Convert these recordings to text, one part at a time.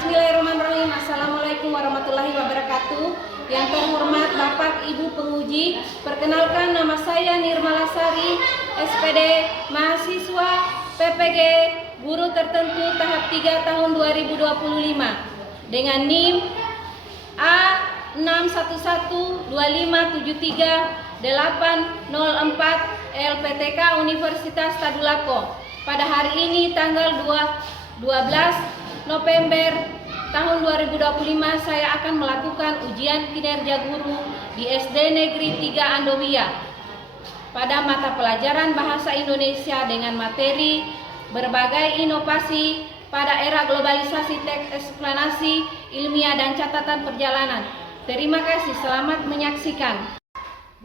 Bismillahirrahmanirrahim. Assalamualaikum warahmatullahi wabarakatuh. Yang terhormat Bapak Ibu penguji, perkenalkan nama saya Nirmalasari, SPD, mahasiswa PPG Guru Tertentu tahap 3 tahun 2025 dengan NIM A6112573804 LPTK Universitas Tadulako. Pada hari ini tanggal 12 November tahun 2025 saya akan melakukan ujian kinerja guru di SD Negeri 3 Andowia pada mata pelajaran Bahasa Indonesia dengan materi berbagai inovasi pada era globalisasi, teks eksplanasi ilmiah dan catatan perjalanan. Terima kasih, selamat menyaksikan.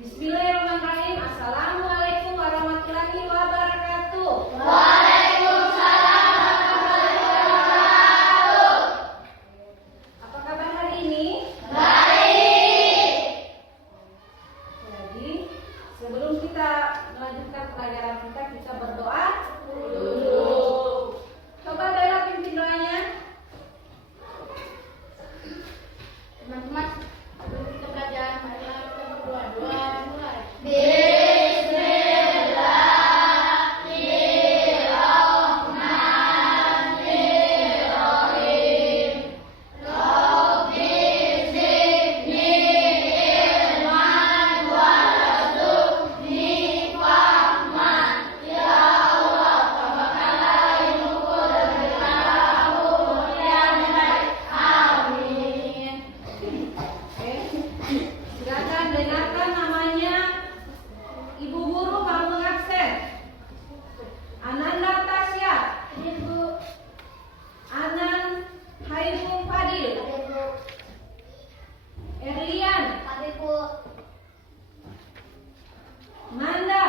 Bismillahirrahmanirrahim. Assalamualaikum warahmatullahi wabarakatuh. Sebelum kita melanjutkan pelajaran kita berdoa dulu. Coba Bella pimpin doanya. Teman-teman, sebelum kita belajar, marilah kita berdoa. Mulai. Silakan dengarkan namanya. Ibu guru mau mengabsen. Ananda Tasya, Anan Hairul Fadil, Erlian, Manda,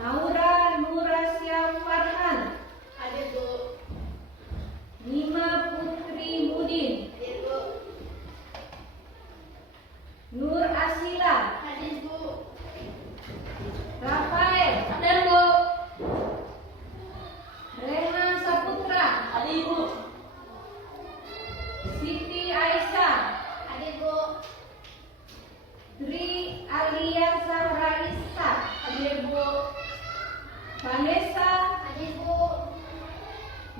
Naura Nurasya Farhan, Nima Putri Mudin, Nur Asila, Rafael, Rehan Saputra, Siti Aisyah, Tri Aliasa Raisa, Vanessa,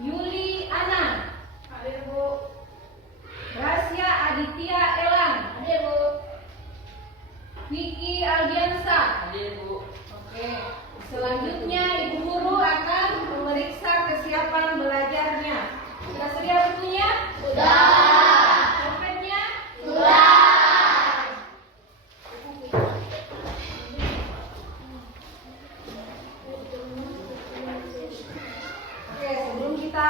Yuli Ana, Rasya Aditya Elang, Vicky Aldiansa. Oke. Selanjutnya Ibu Guru akan memeriksa kesiapan belajarnya. Sudah sedia bukunya? Dompetnya? Oke, sebelum kita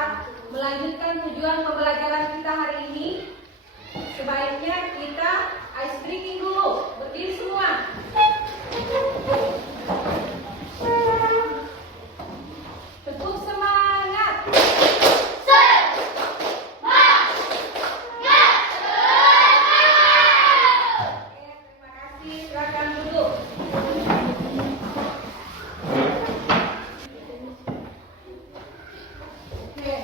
melanjutkan tujuan pembelajaran kita hari ini, sebaiknya kita ice breaking dulu. Berdiri semua. Tepuk semangat. Oke, terima kasih. Silakan duduk. Oke.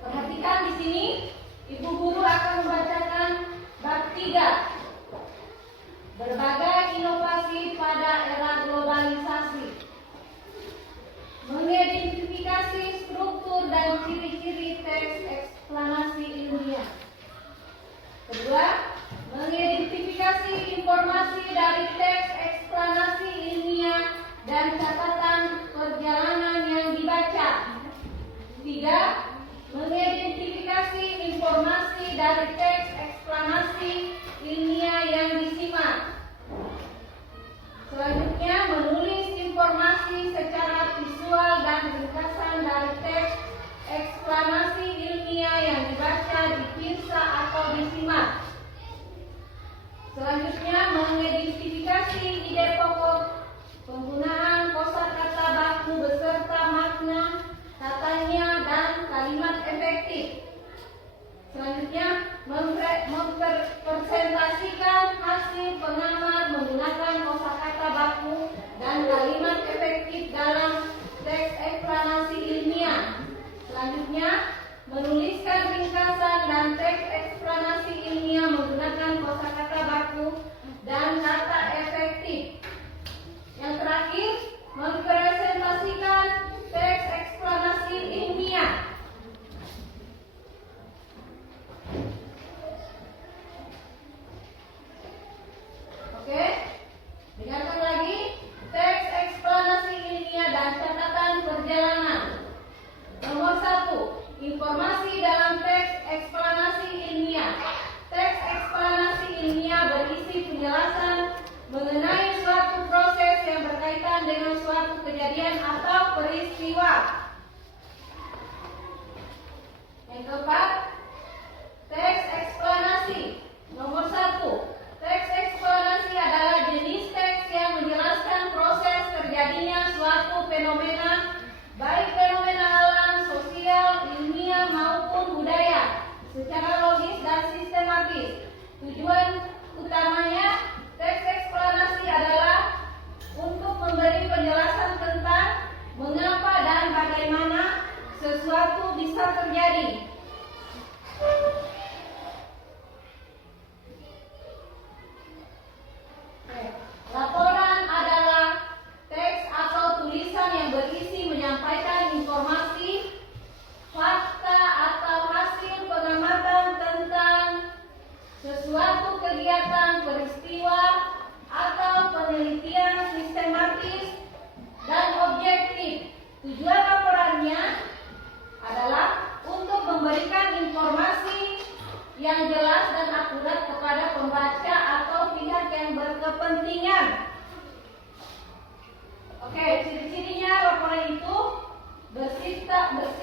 Perhatikan di sini, Ibu Guru akan membacakan bab 3. Berbagai inovasi pada era globalisasi. Mengidentifikasi struktur dan ciri-ciri teks eksplanasi ilmiah. Kedua, mengidentifikasi informasi dari teks eksplanasi ilmiah dan catatan perjalanan yang dibaca. Tiga, mengidentifikasi informasi dari teks eksplanasi ilmiah yang disimak. Selanjutnya, menulis informasi secara visual dan ringkasan dari teks eksplanasi ilmiah yang dibaca, dipirsa atau disimak. Selanjutnya, mengidentifikasi ide pokok, penggunaan kosakata baku beserta makna katanya dan kalimat efektif. Selanjutnya, mempresentasikan hasil pengamat menggunakan kosakata baku dan kalimat efektif dalam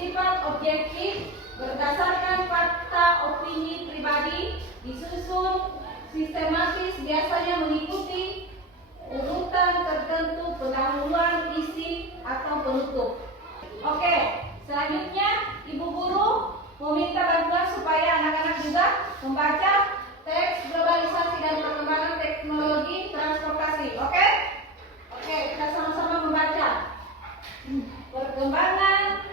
bersifat objektif berdasarkan fakta opini pribadi, disusun sistematis, biasanya mengikuti urutan tertentu pendahuluan, isi, atau penutup. Oke, selanjutnya Ibu Guru meminta bantuan supaya anak-anak juga membaca teks globalisasi dan perkembangan teknologi transportasi. Oke? Oke, kita sama-sama membaca. Perkembangan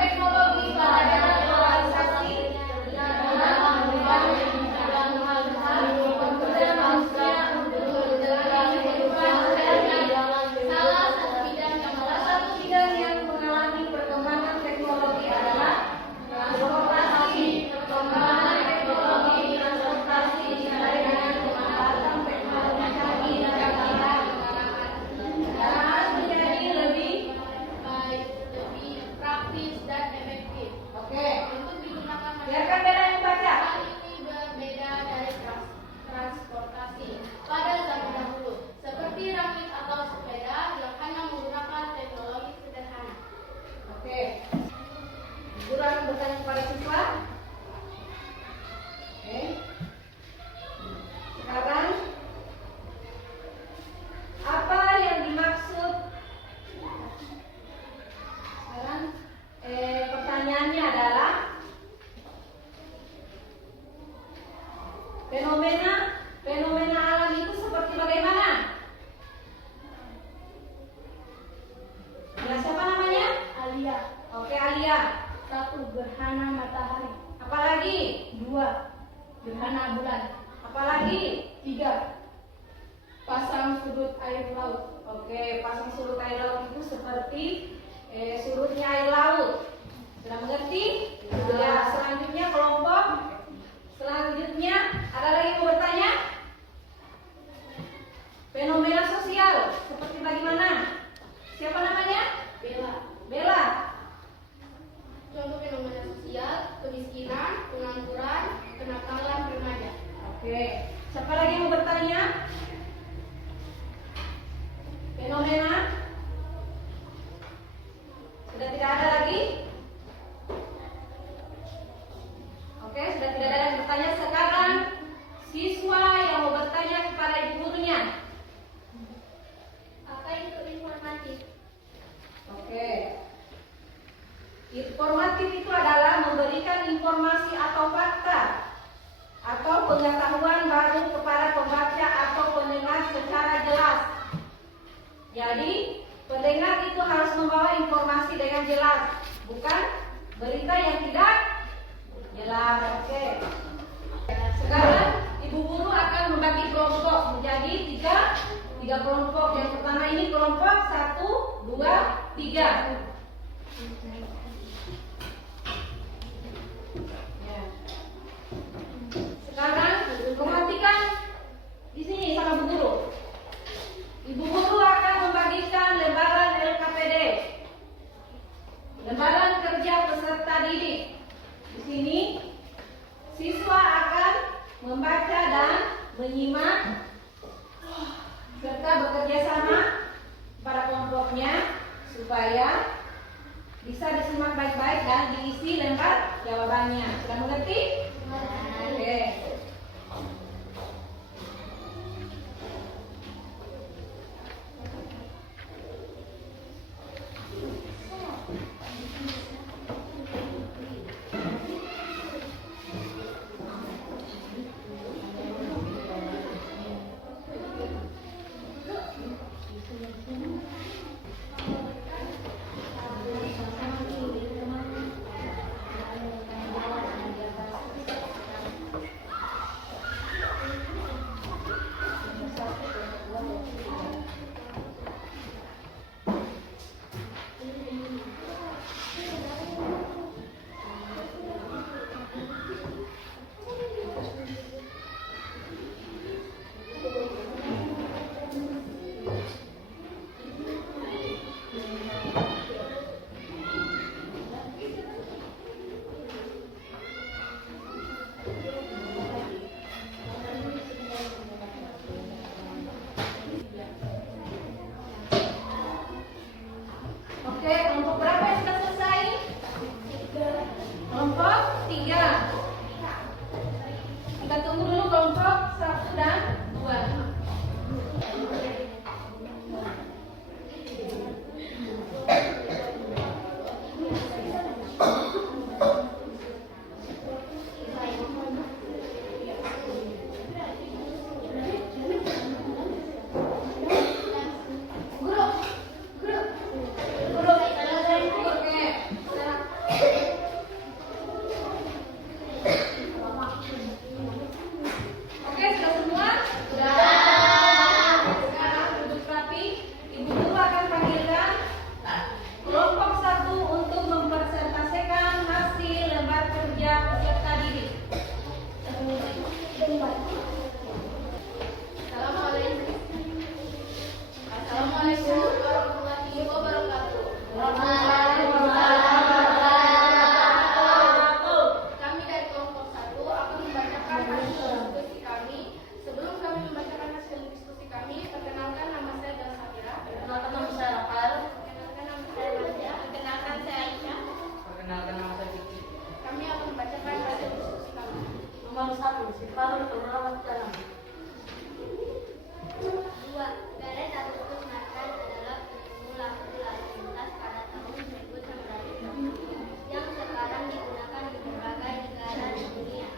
teknologi pada era globalisasi dalam berbagai bidang hal-hal kemudian manusia untuk menjalani kehidupan sehari-hari. Salah satu bidang yang mengalami perkembangan teknologi adalah transportasi. Perkembangan teknologi transportasi disertai dengan pemanfaatan teknologi canggih dan kendaraan menjadi lebih baik, lebih praktis dan efektif. oke. Untuk digunakan Biarkan Bella yang baca. hal ini berbeda dari transportasi pada zaman dahulu, seperti rakit atau sepeda yang hanya menggunakan teknologi sederhana. Oke. Guru akan bertanya kepada siswa. Oke. Sekarang apa yang dimaksud? Sekarang pertanyaannya adalah fenomena alam itu seperti bagaimana? Ya, siapa namanya? Alia. Oke, Alia. 1. Gerhana matahari. Apalagi? 2. Gerhana bulan. Apalagi? 3. Pasang surut air laut. Oke, pasang surut air laut itu seperti surutnya air laut. Sudah mengerti? Ya, selanjutnya kelompok. Selanjutnya ada lagi yang mau bertanya? Fenomena sosial seperti bagaimana? Siapa namanya? Bella. Bella. Contoh fenomena sosial: kemiskinan, pengangguran, kenakalan remaja. Oke, siapa lagi yang mau bertanya? Fenomena? Sudah tidak ada lagi? Oke, sudah tidak ada yang bertanya. Sekarang siswa yang mau bertanya kepada ibu gurunya. Apa itu informatif? Oke. Informatif itu adalah memberikan informasi atau fakta atau pengetahuan baru kepada pembaca atau pendengar secara jelas. Jadi, pendengar itu harus membawa informasi dengan jelas, bukan berita yang tidak jelas. Oke. Sekarang ibu guru akan membagi kelompok menjadi tiga kelompok. Yang pertama ini kelompok 1, 2, 3. Ya. Sekarang perhatikan di sini sama Bu Guru. Ibu Guru akan membagikan lembaran LKPD, lembaran kerja peserta didik. Di sini siswa akan membaca dan menyimak serta bekerja sama pada kelompoknya supaya bisa disimak baik-baik dan diisi lembar jawabannya. Sudah mengerti? Oke. 1. Sifat perawat jalan. 2. Beret atau pusnakan adalah penemu lampu lalu lintas pada tahun 1960 yang sekarang digunakan di berbagai negara di dunia.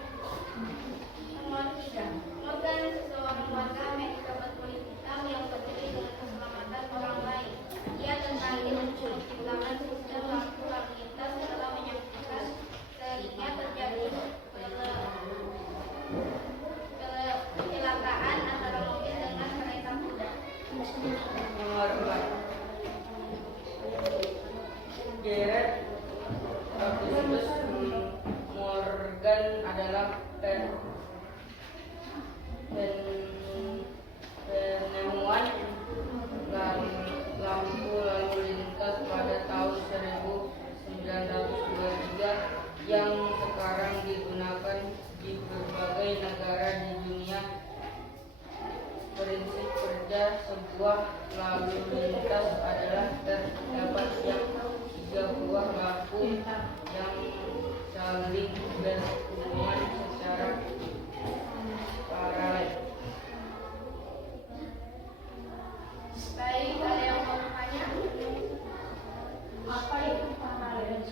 Nomor 3. Organ seseorang warga Amerika berkulit hitam yang peduli dengan keselamatan orang lain. Ia tertarik untuk menciptakan sistem lampu lalu lintas setelah menyaksikan seringnya terjadi kecelakaan antara mobil dengan kereta kuda. Nomor 4. Gerard Augustus Morgan adalah penemuan lampu lalu lintas pada tahun 1923 yang sekarang digunakan di berbagai negara di dunia. Prinsip kerja sebuah lalu lintas adalah terdapat yang 3 buah lampu yang saling berhubungan secara paralel. Baik, ada yang mau bertanya? Apa itu paralel?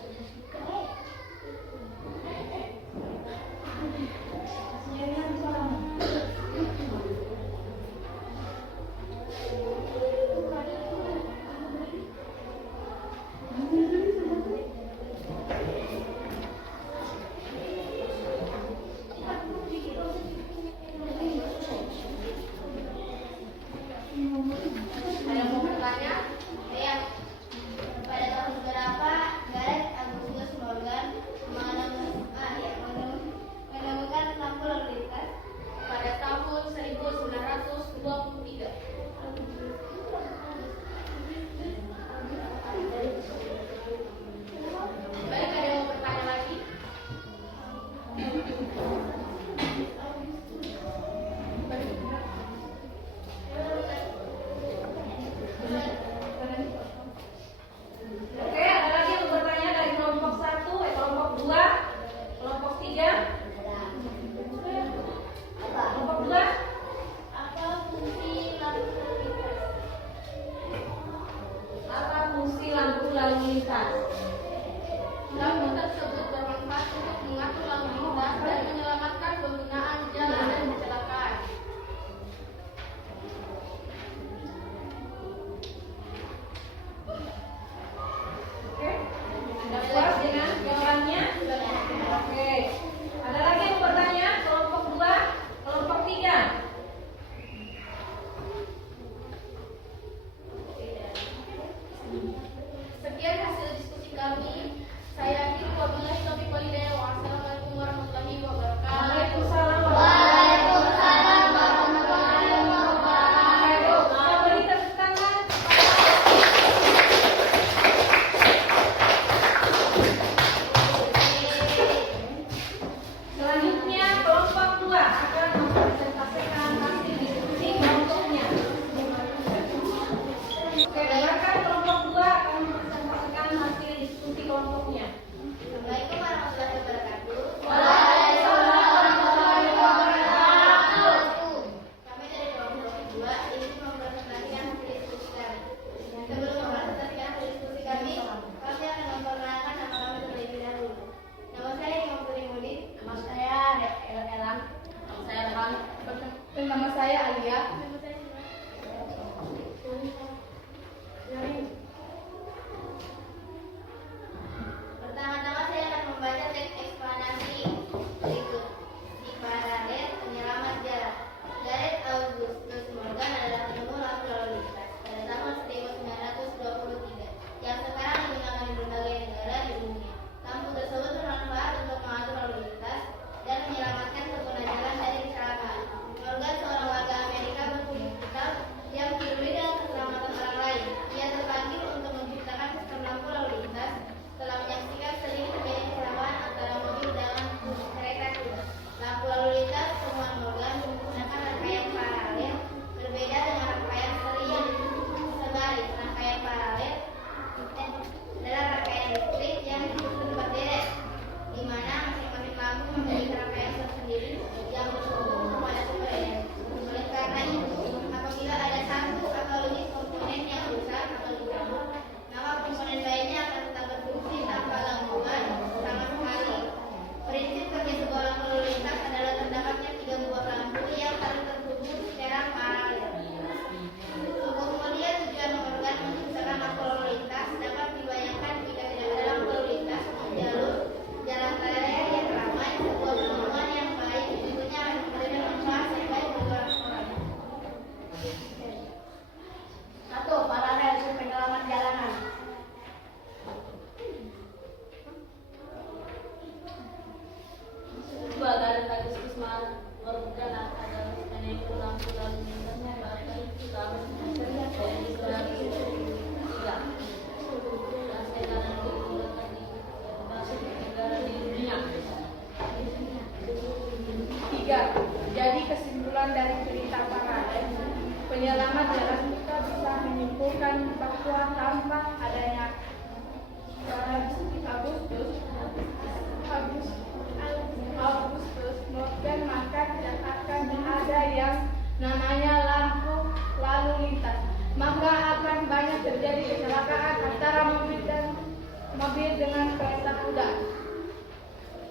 dengan kereta kuda?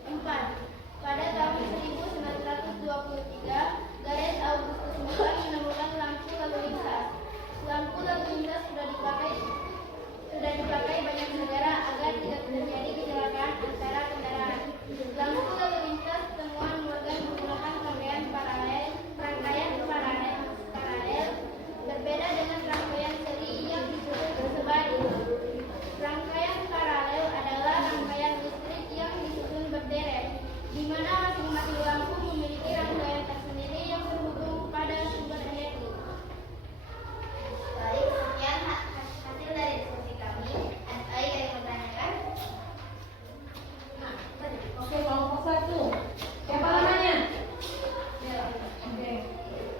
4. Pada tahun 1923, Gareth Augustus Morgan menemukan lampu lalu lintas. Lampu lalu lintas sudah dipakai banyak negara agar tidak terjadi kecelakaan antara kendaraan. Lampu lalu lintas temuan Morgan menggunakan rangkaian paralel berbeda dengan rangkaian seri yang disusun bersebari. Rangkaian paralel adalah rangkaian listrik yang disusun berderet, di mana masing-masing lampu memiliki rangkaian tersendiri yang terhubung pada sumber energi. Baik, sekian hasil dari diskusi kami. Ada yang ingin bertanyakan? Oke, kelompok 1. Siapa namanya? Oke.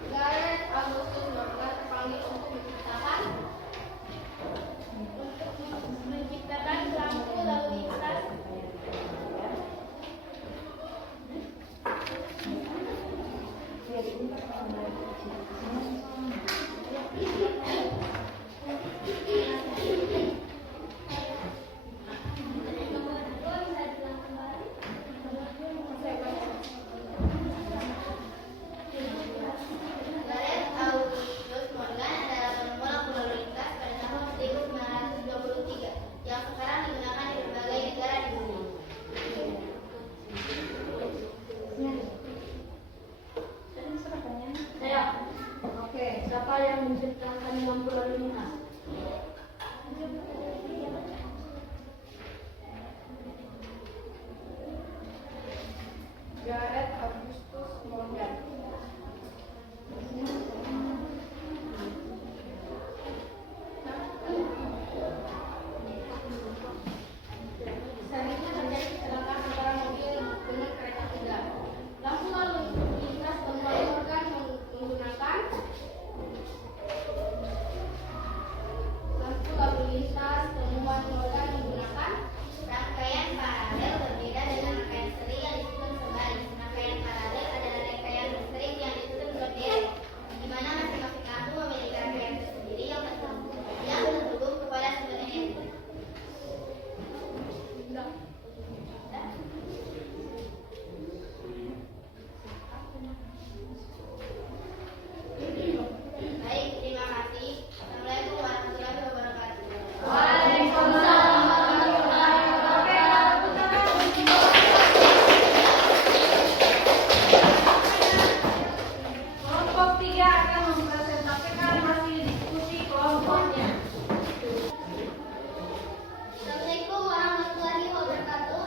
Gareth Augustus Morgan terpanggil untuk menciptakan lampu lalu lintas. Gareth Augustus Morgan adalah penemu lampu lalu lintas pada tahun 1923 yang sekarang digunakan di berbagai negara di dunia. Saya. Oke. Siapa yang menciptakan lampu lalu lintas? Gareth Augustus Morgan. Seringnya terjadi kecelakaan antara mobil dengan kereta kuda. Lampu lalu lintas temuan Morgan menggunakan rangkaian paralel berbeda dengan rangkaian seri yang disusun sebalik. Rangkaian paralel adalah rangkaian listrik yang disusun berderet, di mana masing-masing lampu memiliki rangkaian tersendiri yang terhubung kepada sumber energi. Baik, terima kasih. Assalamualaikum warahmatullahi wabarakatuh. Kelompok 3 akan mempresentasikan hasil diskusi kelompoknya. Assalamualaikum warahmatullahi wabarakatuh.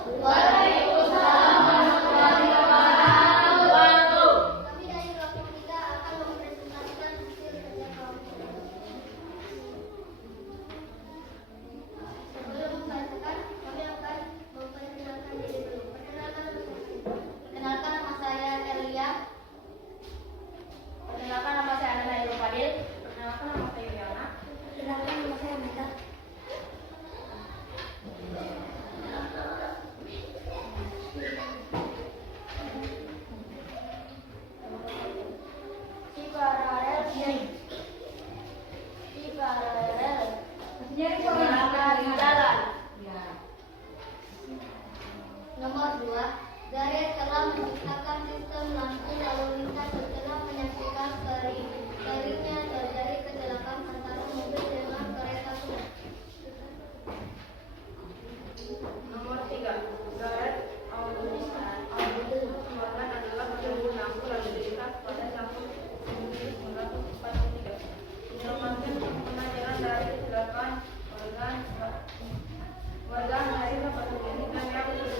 Kami dari kelompok 3 akan mempresentasikan hasil kerja kelompok. Sebelum mempresentasikan, kami akan memperkenalkan diri dulu. Perkenalkan nama saya Elia. Perkenalkan nama saya Ananda Irul Fadil. Perkenalkan nama saya Yana. Perkenalkan nama saya Mita. Jadi perkenalkan jalan. Ya. Nomor 2, Gareth telah menciptakan sistem lampu lalu lintas setelah menyaksikan seringnya terjadi kecelakaan antara mobil dengan kereta kuda. Nomor 3. Gareth Augustus Morgan adalah penemu lampu lalu lintas pada tahun 1943. Menyelamatkan pengguna jalan dari kecelakaan. Morgan akhirnya memperlihatkan yang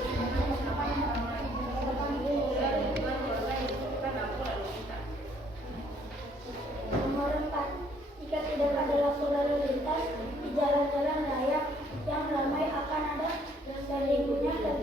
Nomor 4, jika tidak ada lampu lalu lintas di jalan-jalan raya yang ramai akan ada seringnya terjadi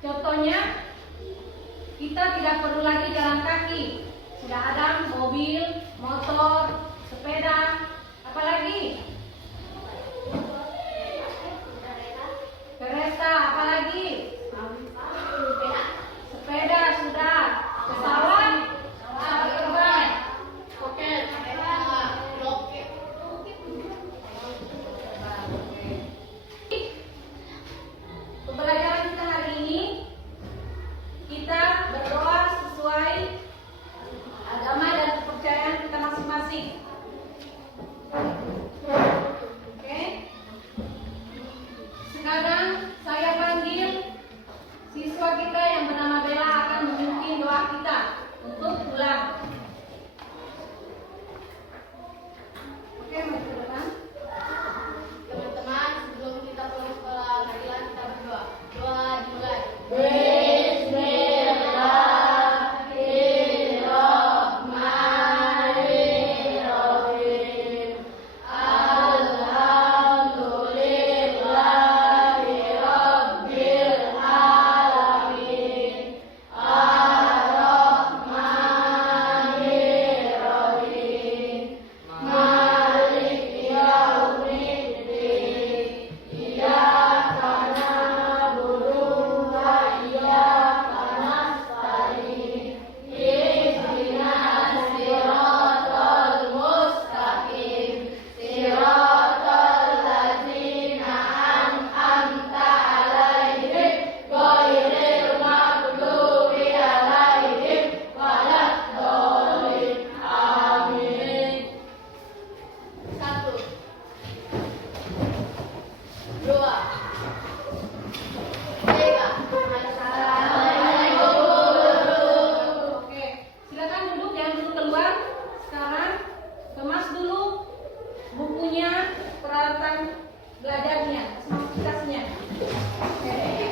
Contohnya, kita tidak perlu lagi jalan kaki. Sudah ada mobil, motor, sepeda, apalagi? Kereta, apalagi? Sepeda sudah. Pesawat, pesawat terbang. Pembelajaran kita hari ini, kita berdoa sesuai agama dan kepercayaan kita masing-masing. Oke. Sekarang saya panggil siswa kita yang bernama Bella akan memimpin doa kita untuk pulang. Oke, mari ke depan. Teman-teman, sebelum kita pulang sekolah, marilah kita berdoa. Doa dimulai. Oke, silakan duduk, jangan duduk keluar. Sekarang kemas dulu bukunya, peralatan belajarnya, semua tasnya. Oke.